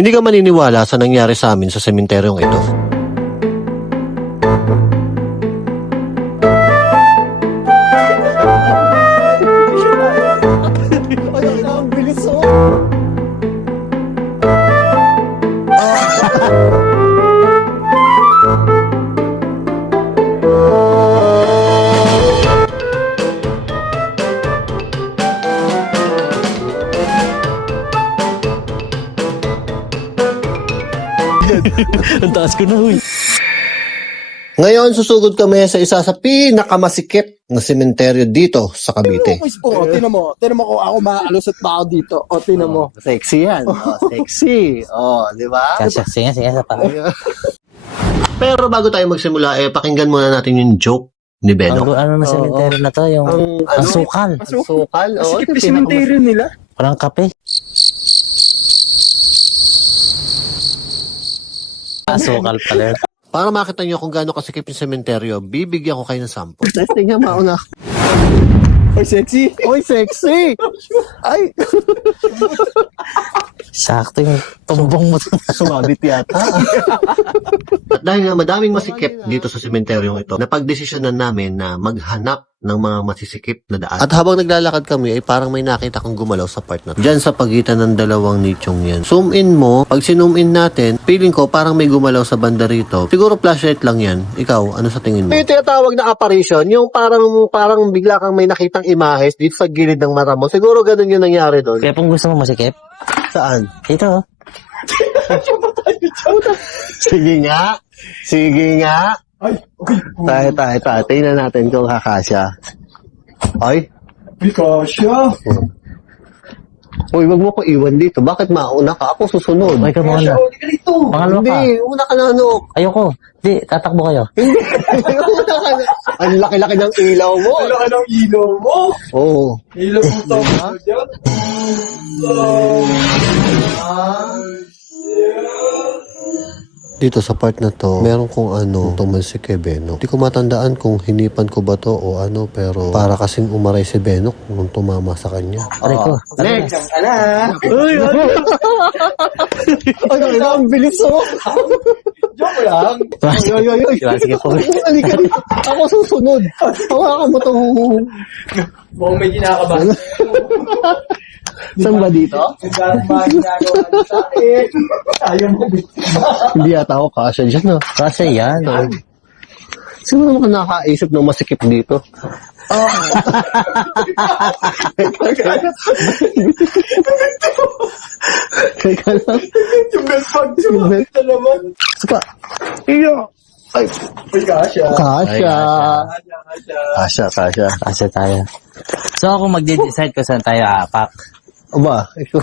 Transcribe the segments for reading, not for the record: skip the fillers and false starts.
Hindi ka maniniwala sa nangyari sa amin sa sementeryong ito. Ay, ang bilis oh. Ang taas ko na, huy. Ngayon, susugod kami sa isa sa pinakamasikip na sementeryo dito sa Cavite. Oh, tinan mo kung ako maalusot pa ako dito. O, tinan mo. Sexy yan. Sexy. Di ba? Sige sa pa. Pero bago tayo magsimula, pakinggan muna natin yung joke ni Beno. Ano na cemetery na to? Yung ang sukal. Sukal? Oo, Sikip yung cemetery nila. Walang kape. Sukal pala. Para makita nyo kung gaano kasikip yung sementeryo, bibigyan ko kayo ng sample. Testing nga mauna. Oy, sexy. Oy, sexy! Ay! Sakto yung tumbong mo. Sumabit yata. At dahil nga madaming masikip dito sa sementeryong ito, napagdesisyonan namin na maghanap ng mga masisikip na daan. At habang naglalakad kami ay parang may nakita kang gumalaw sa part na to. Diyan sa pagitan ng dalawang nichong yan. Zoom in mo, pag sinum in natin, feeling ko parang may gumalaw sa banda rito. Siguro flashlight lang yan. Ikaw, ano sa tingin mo? Yung tinatawag na apparition, yung parang bigla kang may nakitang imahes dito sa gilid ng mata mo. Siguro ganun yung nangyari doon. Kaya kung gusto mo masikip, Saan? ito. Sige nga. Sige nga. Tayo. Tingnan natin kung kakasya. Ay. Bikasya. Uy, wag mo ko iwan dito. Bakit mauna ka? Ako susunod. Ay, kamo na. Pangalawa ka. Hindi, una ka na ano. Ayoko. Di, tatakbo kayo. Hindi, una ka na. Ang laki-laki ng ilaw mo. Wala ka ng ilaw mo. Oo. Ilaw mo to. Dyan. Dito sa part na to, meron kong tumalsik kay Beno. Hindi ko matandaan kung hinipan ko ba to o ano, pero para kasing umaray si Beno nung tumama sa kanya. Aray ko. Next! Ala. Ay, ang bilis oh! Joke lang. Ay. Sige po. Halika dito. Ako susunod. Hawakan mo to. Mukhang may kinakabahan. Saan ba dito? Ang ginagawa niyo sa akin. Ayaw mo Hindi yata ako kasya dyan, no? Kasi yan. Sino naman ka nakaisip ng masikip dito? Teka lang. yung best pag ito naman. Saka. Iyo. Ay, Bikasya. kasya. Kasya. Kasya. Kasi tayo. So ako magde-decide kung saan tayo apak. Aba, ito.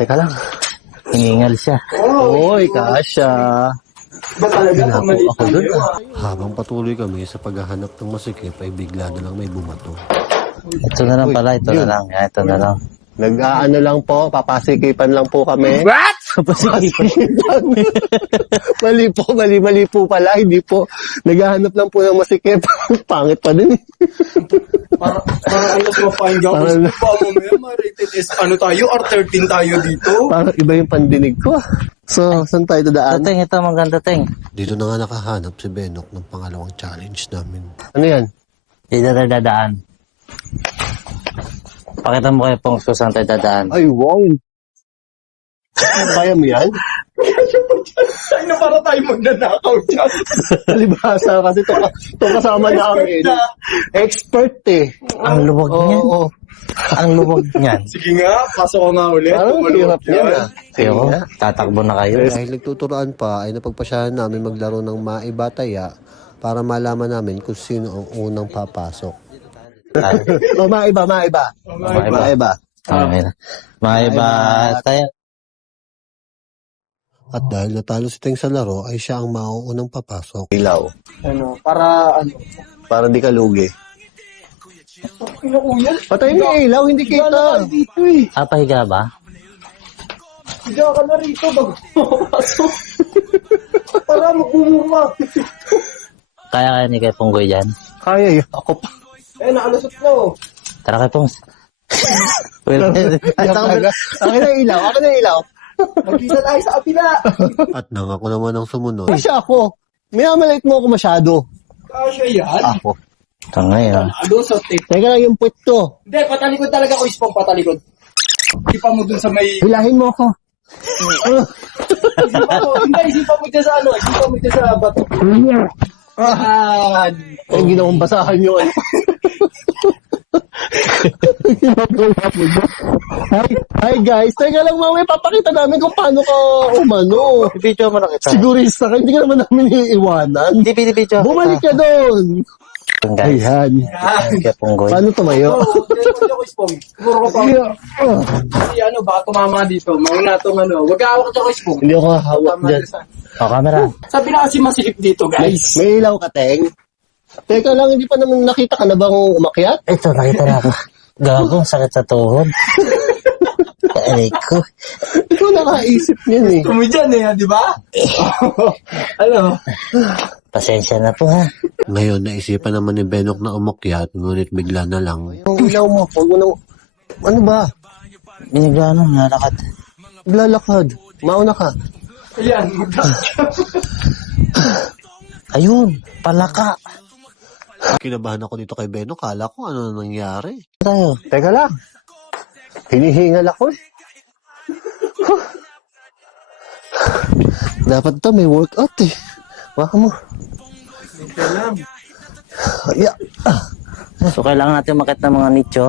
Teka lang. Hiningal siya. Oy, kasya. Ba talaga? Mali Ako doon Habang patuloy kami sa paghahanap ng masikip ay bigla na lang may bumato. Ito na lang pala. Ito na lang. Yan, ito na lang. Nag-aano lang po, papasikipan lang po kami. What? Mali po pala, hindi po. Naghahanap lang po ng masikip. Pangit pa din eh. Para alas ma-find out. Parang- Pa mo ma-rated is ano tayo? R13 tayo dito. Parang iba yung pandinig ko. So, saan tayo dadaan? Ting, ito maganda ting. Dito na nga nakahanap si Benok ng pangalawang challenge namin. Ano yan? Dito tayo dadaan. Pakita mo kayo kung saan tayo dadaan. Ay, wow! Kaya mo yan? Ay na para tayo magnanakaw dyan. Palibhasa kasi ito kasama namin. Expert eh. Ang luwag niyan. Oo. Ang luwag niyan. Sige nga, pasok ko nga ulit. Parang hirap yan ah. Kaya ko, tatakbo na kayo. Dahil nagtuturoan pa ay napagpasyahan namin maglaro ng maibataya para malaman namin kung sino ang unang papasok. O maiba. Mga iba tayo. At dahil natalo si Teng sa laro, ay siya ang mauunang papasok. Ilaw. Ano, para ano? Para di ka lugi. Kinukuya. Patay mo yung ilaw, hindi kita. Dito eh. Pahiga ba? Higa ka na rito bago makapasok. Para magmumuma. Kaya ni kay Punggoy dyan. Kaya yun. Ako pa. Nakalusot na oh. Tara kay Pungs. Well, Akin na ilaw, akin na ilaw. Mag-isa tayo sa kapila. At nangako naman ang sumunod. Kasi ako, minamalait mo ako masyado. Kasya yan. Ako. tangay ah. Ano sa tape? Teka lang yung puwet ko. Hindi, patalikod talaga ako, Ispong, patalikod. Isipan mo dun sa may... Hilahin mo ako. Isipan mo, hindi, isipan mo dyan sa ano, isipan mo dyan sa bato. Ah, Ay, ginawang basahan yun. Hi guys, teka lang mamaya papakita namin kung paano ka umano. Video mo na kita. Sigurista ka, hindi ka naman namin iiwanan. Hindi, video. Bumalik ka doon. Guys. Ayan. Kaya punggoy. Paano tumayo? hindi ako, Ispong. Siguro ko pa. Kasi ano, baka tumama dito. Mauna tong ano. Wag hawak ako, Ispong. Hindi ako hawak dyan. O, camera. Sabi na kasi masikip dito, guys. May ilaw ka, Teng. Teka lang, hindi pa naman nakita ka na bang umakyat? Ito, nakita na ako. Gago, sakit sa tuhod. Aray ko. Ikaw nakaisip niyan eh. Kumidyan eh, di ba? Ano? Pasensya na po ha. Ngayon, naisipan naman ni Benok na umakyat, ngunit bigla na lang. Yung ilaw mo, huwag mo nang... Ano ba? Binigla ano, nalakad. Lalakad. Mauna ka. Ayan. Ayun, palaka. Kinabahan ako dito kay Benok, kala ko ano na nangyari. Tayo. Teka lang. Hinihingal ako eh. Dapat to may workout eh. Baka mo. Yeah. So, kailangan natin makit ng mga nicho.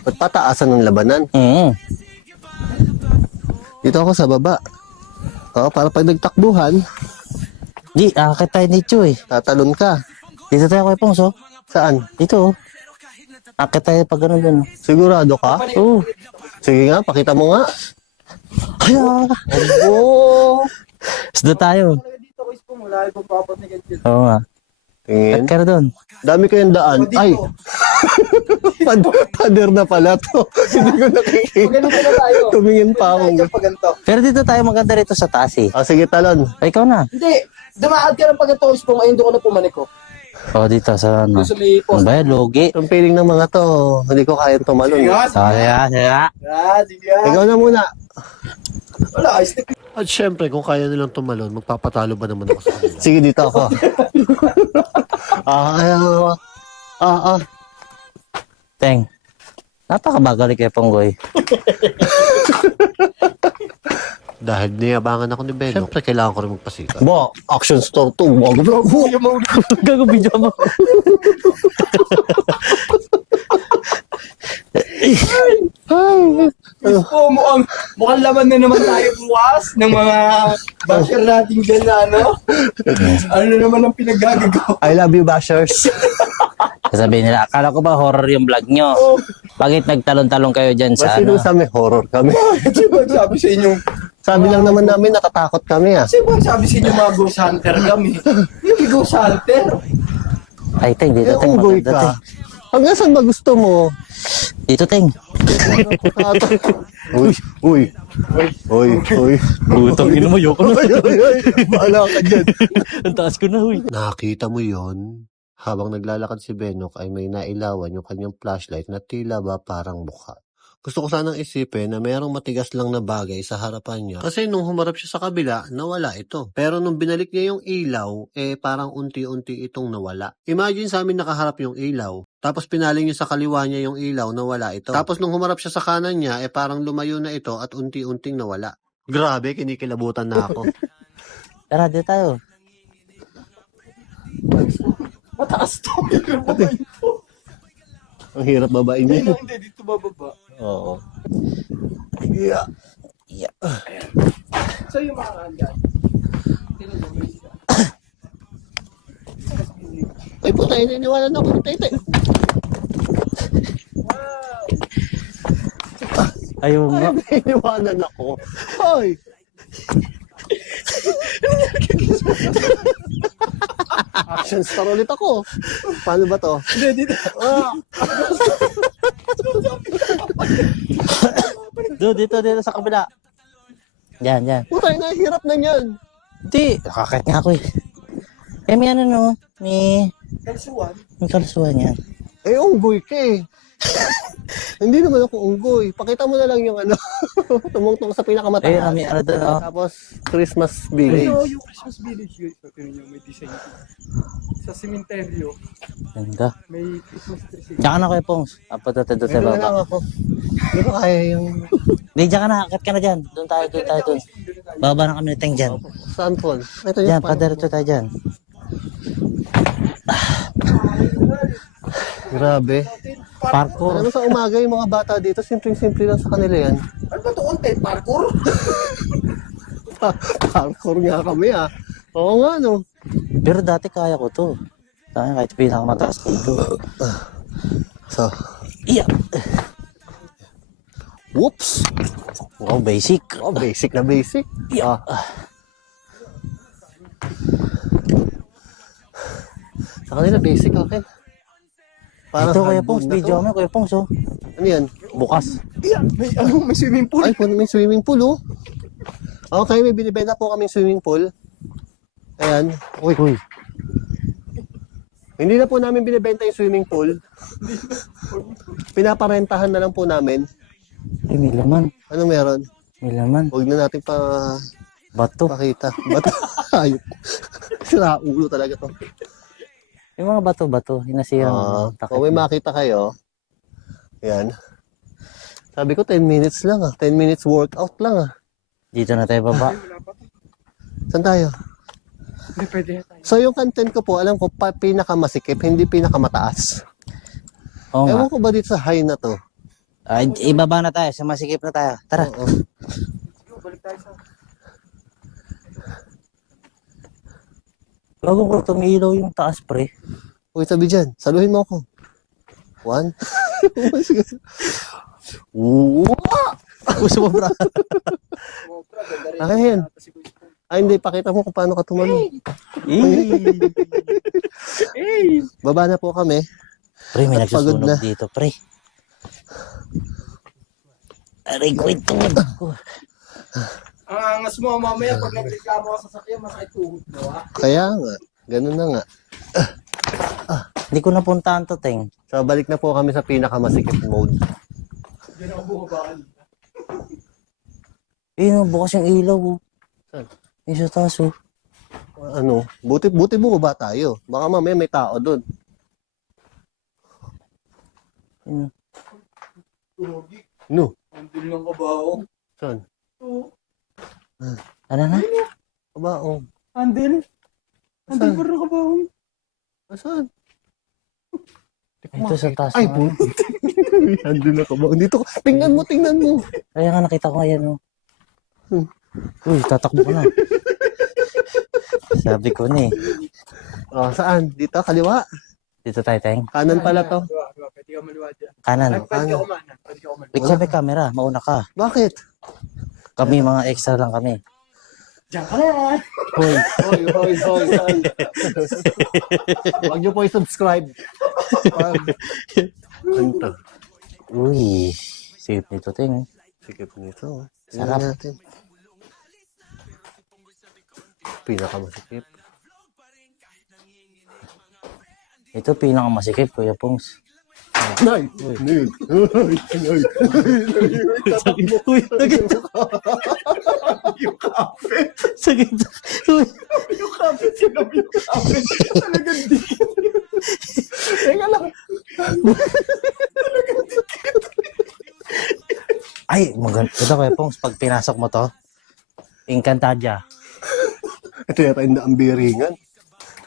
Ba't pataasan ng labanan? Dito ako sa baba. Oo, para pag nagtakbuhan, Di, akit tayo nicho eh. tatalon ka. Dito tayo kay Pongso. Saan? Dito. Akit tayo pag gano'n dun. Sigurado ka? Oo. Sige nga, pakita mo nga. Kaya, Oo. isda tayo. Dito ko, Ispong. Wala ibang papatigan dito. Oo nga. Tingin. At ka na dun. Dami kayong daan. Ay, pader na pala to. Hindi ko nakikita. Ganun na tayo. Tumingin pa ako. Pag ganito. Pero dito tayo maganda rito sa taas eh. Ah, sige, talon. Ay, ikaw na. Hindi. Dumaad ka ng pag ganito, Ispong. Ayun doon ko na pumanik ko. O, dito sa ano. Doon sa may Ano post. ba yan? Logi. Ang feeling ng mga to, hindi ko kayang tumalon. Saya. Sige nga. Ikaw na muna. Wala, ayos na. At syempre, kung kaya nilang tumalon, magpapatalo ba naman ako sa kanila? Sige, dito ako. Teng. Napakabagal kay Ponggoy. Dahil niyabangan ako ni Benok, syempre kailangan ko rin magpasikat. Ba, action star to. Wag mo. Gago video mo. Oh, mukhang laman na naman tayo bukas ng mga basher natin dyan na ano. Ano na naman ang pinaggagawa. I love you, bashers. Sasabihin nila, akala ko ba horror yung vlog nyo? Bakit nagtalon-talon kayo dyan sa Sino ano? sa may horror kami? Kasi ba sabi sa inyo, Sabi lang naman namin, natatakot kami ah. kasi ba sabi sa inyo mga ghost hunter kami? Yung ghost hunter. Ay, Teng, dito Eh, Teng. unggoy Maganda, ka. Teng. Hanggang saan ba gusto mo? Dito, Teng. Uy, uy. Uy, uy. Butang ino mo, yoko na. Bahala ka dyan. Ang taas ko na, huy. Nakita mo yon? Habang naglalakad si Benok ay may nailawan yung kanyang flashlight na tila ba parang mukha. Gusto ko sanang isipin na mayroong matigas lang na bagay sa harapan niya. Kasi nung humarap siya sa kabila, nawala ito. Pero nung binalik niya yung ilaw, parang unti-unti itong nawala. Imagine sa amin nakaharap yung ilaw. Tapos pinaling niya sa kaliwa niya yung ilaw, nawala ito. Tapos nung humarap siya sa kanan niya, parang lumayo na ito at unti-unting nawala. Grabe, kinikilabutan na ako. Tara, dito tayo. Mataas to. Ang hirap babain niya. Hindi, dito bababa. Oo. Yeah. So yung mga andyan. Ay puta, iniwanan ako ng tete. Ayaw nga. Iniwanan ako. Hoy! Action star ulit ako. Paano ba to? Hindi, dito. Dito sa kabila. Yan. Puta, nahihirap na yan. Hindi, nakakit nga ako eh. Eh, may ano no, may Kalsuan. Ang kalusuhan yan. Eh, unggoy ka eh. Hindi naman ako unggoy. Pakita mo na lang yung ano. Tumungtong sa pinakamataas. Ayun, may ano doon, oh. Tapos, Christmas village. Ito yung Christmas village guys. So, tingnan nyo, may design ito. Sa sementeryo, Ganda. may Christmas tree. Diyan ka na Kuya Pongs. Apunta tayo doon sa Ito na lang baba. ako. Hindi ko kaya yung... Hindi, diyan ka na. Akit ka na dyan. Doon tayo, doon. Baba na kami ni Teng dyan. Saan po? Ito Dyan, yung padiretso tayo dyan. Grabe. Parkour. Ano sa umaga yung mga bata dito, simpleng-simple lang sa kanila yan. Ano ba ito? Content parkour? Parkour nga kami ah. Oo nga no. Pero dati kaya ko to. Tayo kahit pinakamataas ko ito. So, Iya. whoops. Wow, basic. Oh, basic na basic. Yeah. Sa kanila basic okay. Ito Kuya hardwood Pongs, na to. video kami Kuya Pongs, oh. Ano yan? Bukas. Yeah, may swimming pool. Ay, may swimming pool oh. Okay, may binibenta po kaming swimming pool. Ayan. Uy. Uy. Hindi na po namin binibenta yung swimming pool. Pinaparentahan na lang po namin. Ay, may laman. Ano meron? May laman. Huwag na natin Bato. pakita. Ba't ayop. Sira ulo talaga to. Yung mga bato-bato, hinasirang Kung may makita kayo, yan. Sabi ko 10 minutes lang ah. 10 minutes workout lang ah. Dito na tayo baba. Saan tayo? Hindi pwede na tayo. So yung content ko po, alam ko, pinakamasikip, hindi pinakamataas. Oo nga. Ewan ko ba dito sa high na to? Ay, ibaba na tayo, sa masikip na tayo. Tara. Oo. Balik tayo sa... Bago ko tumilaw yung taas, pre. Uy, sabi dyan, saluhin mo ako. 1. Sige. Sumobra. Akin. Ay, hindi. Pakita mo kung paano ka tumalon. Baba na po kami. Pre, may At pagod na. nagsusunog dito, pre. Aray ko ito. Ang angas mo mamaya pag nagreklamo ka sa sakyan, masakit tuhod mo ha. Kaya nga. Ganun na nga. Hindi ko napuntahan to, Teng. So, balik na po kami sa pinakamasikip mode. Diyan ako bumabaan. No, bukas yung ilaw, oh. Saan? Yung sa taas, oh. Ano? Buti bumaba tayo. Baka mamaya may tao doon. Turogi. No. Andun lang kabaong. Saan? Oo. Ano na? Kabaong. Andun. Andun pa rin kabaong. Saan? Ito sa taas. Ay, na. buti. Andun na kabaong. Dito. Tingnan mo. Kaya nga nakita ko ngayon, oh. Uy, tatakbo ko na. Sabi ko na eh. Oh, saan? Dito, kaliwa. Dito tayo, Teng. Kanan pala to. Diba, pwede ka maliwa dyan. Kanan. Pwede ka kumana. Pwede ka kumana. Wait, may camera. Mauna ka. Bakit? Kami, mga extra lang kami. Diyan ka na. Hoy. Saan? Huwag niyo po i-subscribe. Ano to? Uy, sikip nito, Teng. Sikip nito. Sarap. Tingnan natin. Pinakamasikip. Ito, pinakamasikip, Kuya Pongs. Nay! Nay! Uy, sakit. Yung kapit. Sakit. Uy. Yung kapit. Sinabi yung kapit. Talagang di. Teka lang. Ay, maganda. Ito, Kuya Pongs, pag pinasok mo to, Encantadia. Ito yata yung naambiringan.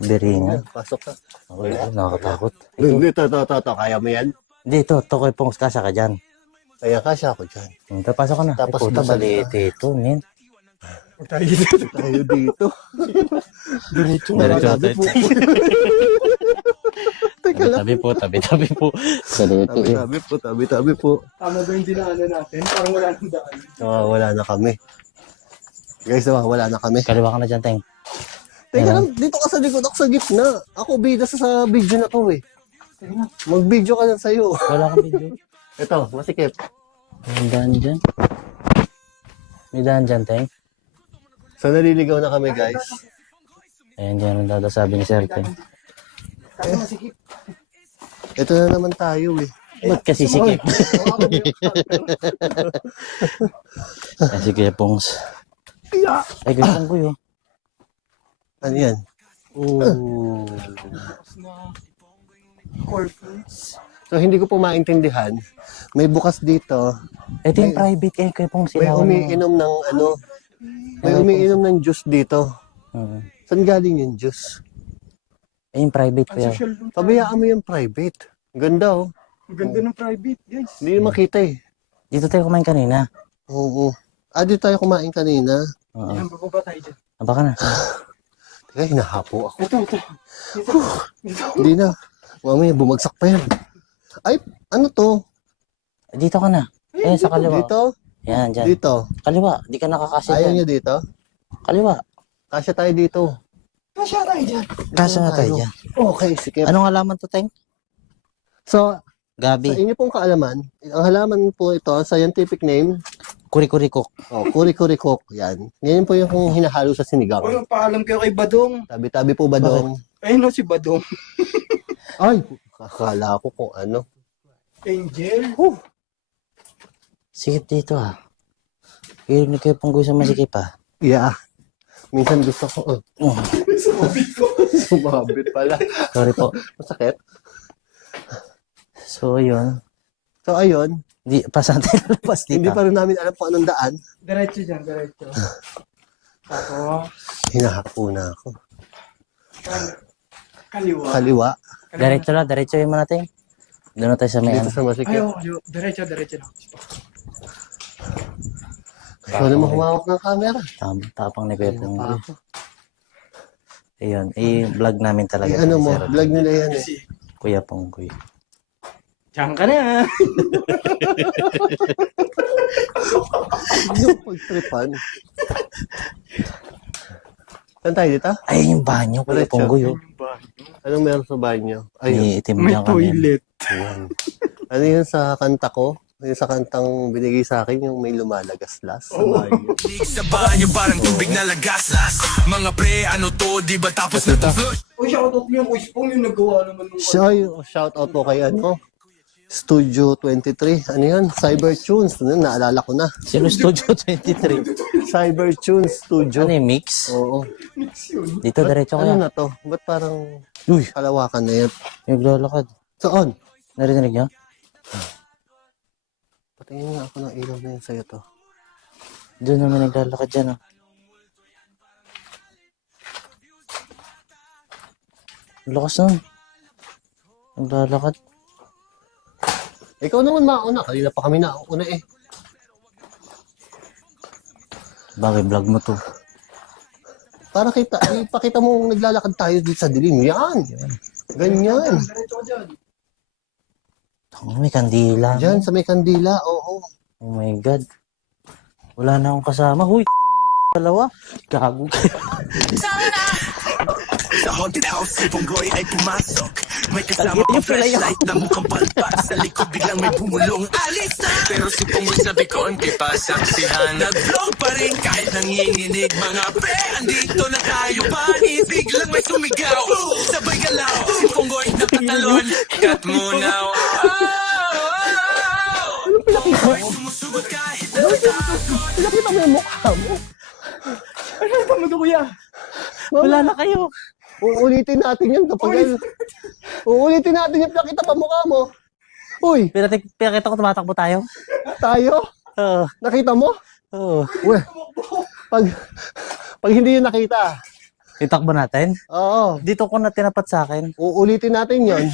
Biringan. Pasok ka. Uy, nakakatakot. Hindi, to. Kaya mo yan? Hindi, ito, Kuya Pongs, kasya ka dyan. Kaya kasya ako dyan. Ito, pasok ka na. Tapos Ay, puta, balik balit ito, men. Tayo dito. Tayo dito. Diretso Tabi po. Teka lang. Tabi po. Sa dito eh. Tabi po. Tama ba yung dinaanan natin? Parang wala nang daan. Wala na kami. Guys, wala na kami. Kaliwa ka na dyan, Teng. Teka lang, dito ka sa likod, ako sa gitna. Ako bida sa video na to eh. Mag-video ka lang sa'yo. Wala kang video. Ito, masikip. May daan dyan. May daan dyan, Teng. So, naliligaw na kami, guys. Ayan dyan ang dadasabi ni Sir, Teng. Ito na naman tayo eh. Ba't kasi sikip? Kasi Kuya Pongs. Ay, Kuya Pong Kuya. Ano yan? Ooh. So hindi ko po maintindihan. May bukas dito. Ito yung private kay Kuya Pongs. May umiinom ng ano. May umiinom ng juice dito. Saan galing yung juice? Ay, yung private Kuya. Pabayaan mo yung private. Ganda oh. Ang ganda ng private, guys. Hindi na makita eh. Dito tayo kumain kanina. Oo. Dito tayo kumain kanina. Oo. Yan, bababa tayo dyan. Aba ka na. Teka, hinahapo ako. Ito. Hindi na. Mamaya bumagsak pa yan. Ay, ano to? Dito ka na. Eh, sa kaliwa. Dito? Yan, dyan. Dito. Kaliwa. Di ka nakakasya Ayaw dyan. niya dito? Kaliwa. Kasya tayo dito. Kasya tayo dyan. Kasya na tayo dyan. Okay, sige. Anong halaman to, Teng? So, sa Gabi. inyo pong kaalaman, ang halaman po ito, scientific name, Kuri-kuri-cook. kuri-kuri-kok. Yan. Yan po yung hinahalo sa sinigang. Uy, paalam kayo kay Badong. Tabi-tabi po ba dong? Ayun o si Badong. Ay, akala ko kung ano. Angel. Sikip dito ah. Hilig na Kuya Pong Kuya sa masikip ah. Yeah. Minsan gusto ko, Sumabit ko. sumabit pala. Sorry po. Masakit. So, yun. So, ayun. Di, pasan tayo lalabas dito. Hindi pa rin namin alam kung anong daan. Diretso dyan, diretso. Tapos, Hinahapo na ako. kaliwa. Kaliwa. Diretso lang, diretso yung natin. Doon na tayo sa may Dito ano. sa masikip. Ayaw. Diretso na. Ikaw naman humawak ng camera. Tapang ni Kuya Pong. Pa ako. Ayun, i-vlog namin talaga. Ano mo, Sir vlog nila yan eh. Kasi, Kuya Pong Kuya. diyan ka na. Yung pagtripan. Saan tayo dito? Ay, yung banyo, Kuya Diretso. Pong Kuya. Anong meron sa banyo? Ayun. May itim May dyan kami. toilet. Ayan. Ano yun sa kanta ko? Yung sa kantang binigay sa akin, yung may lumalagaslas sa banyo. Sa banyo parang tubig na lagaslas. Mga pre, ano to, di ba tapos na flush? Uy, shoutout mo yung Kuya Spong yung nagawa naman nung Shout out po kay ano, Studio 23. Ano yun? Cybertunes. Ano yun? Naalala ko na. Sino Studio 23? Cybertunes Studio. Ano yung mix? Oo. mix yun. Dito, diretso Ano kaya. na to? Ba't parang Uy, kalawakan na yan? yung naglalakad. Saan? Narinig niyo? Patingin nga ako ng ilaw na yun sa'yo to. Doon naman naglalakad dyan, oh. Ang lakas nun. Naglalakad. Ikaw naman mauna. Kanina pa kami nauna eh. Bagay, vlog mo to. Para ipakita mo naglalakad tayo dito sa dilim. Yan. Ganyan. Diretso ka dyan. Oh, may kandila. Diyan sa may kandila. Oo. Oh my God. Wala na akong kasama. Huy, dalawa. Gago. Sa haunted house, si Ponggoy ay pumasok. May kasama pang flashlight na mukhang palpak. Sa likod biglang may bumulong alis na. Pero si Ponggoy sabi ko, hindi pa saksihan. Nag-vlog pa rin kahit nanginginig. Mga pre, andito na tayo. Panis, biglang may sumigaw. Sabay galaw, si Ponggoy nakatalon. Cut mo now. Ponggoy sumusugot kahit Pinakita mo yung mukha mo. Ano yung mo kuya? Wala na kayo. Uulitin natin yun kapag uulitin natin yung pinakita pa mukha mo. Uy, Pinakita ko tumatakbo tayo. tayo? Oo. Nakita mo? Oo. Uy, pag hindi yun nakita, Itakbo natin. oo, Dito ko na tinapat sa akin. uulitin natin yun.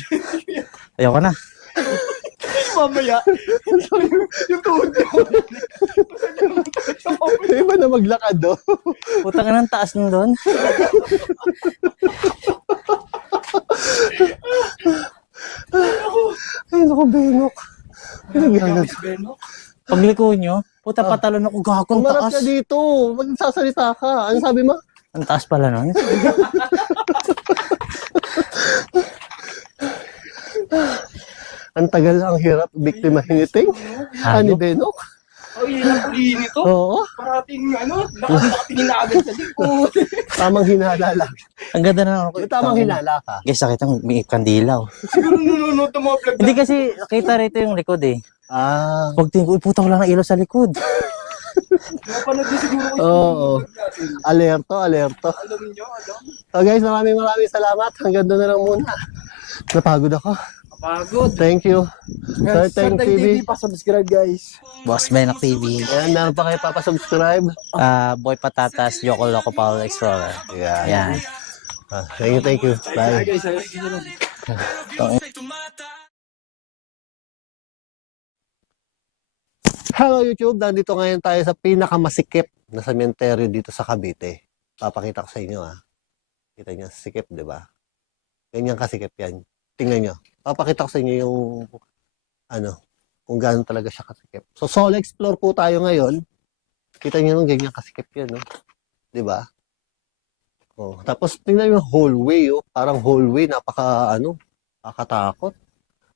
Ayoko na. Mamaya. Yung tuhod mo. Iba na maglakad do. Putang ina, ang taas nung doon. Ay, naku, Benok. Miss Beno. Pagliko nyo, puta patalon ako, gago, ang Umarap taas. ka dito. Magsasalita ka. Ano sabi mo? Ang taas pala nun. Ang tagal, ang hirap, biktima hiniting. Ani Benok. Ay, yun ang puli nito. Oo, Parating nakatingin na agad sa likod. tamang hinala lang. Ang ganda na ako. Tamang hinala ka. Guys, nakita mo, may kandilaw. Siguro nanonood ng mga vlog Hindi kasi, kita rito yung likod eh. Ah, Pag tingin ko, uy, puta, wala ng ilaw sa likod. Napanood niyo siguro ko oo. Alerto, alerto. Alam niyo, alam. So guys, maraming salamat. Hanggang doon na lang muna. Napagod ako. Pagod. Thank you. Certain TV. pa-subscribe guys. Boss Benak TV. Ayan, meron pa kayo papasubscribe. Boy Patatas, Joko Loco Paul Explorer. Yeah. Yan. Thank you. Bye. Guys, Hello YouTube, nandito ngayon tayo sa pinakamasikip na sementeryo dito sa Cavite. Papakita ko sa inyo Kita niyo, sikip, di ba? Ganyan kasikip yan. Tingnan nyo. Papakita ko sa inyo yung kung gaano talaga siya kasikip. So, solo explore po tayo ngayon. Kita nyo nung ganyan kasikip yan, no? Di ba? Oh, tapos tingnan yung hallway, Parang hallway, nakakatakot.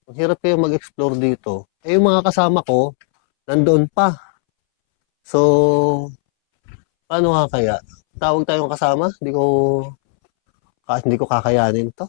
Ang hirap kayo mag-explore dito. Eh, yung mga kasama ko, nandoon pa. So, paano nga kaya? Tawag tayong kasama? Hindi ko kakayanin to.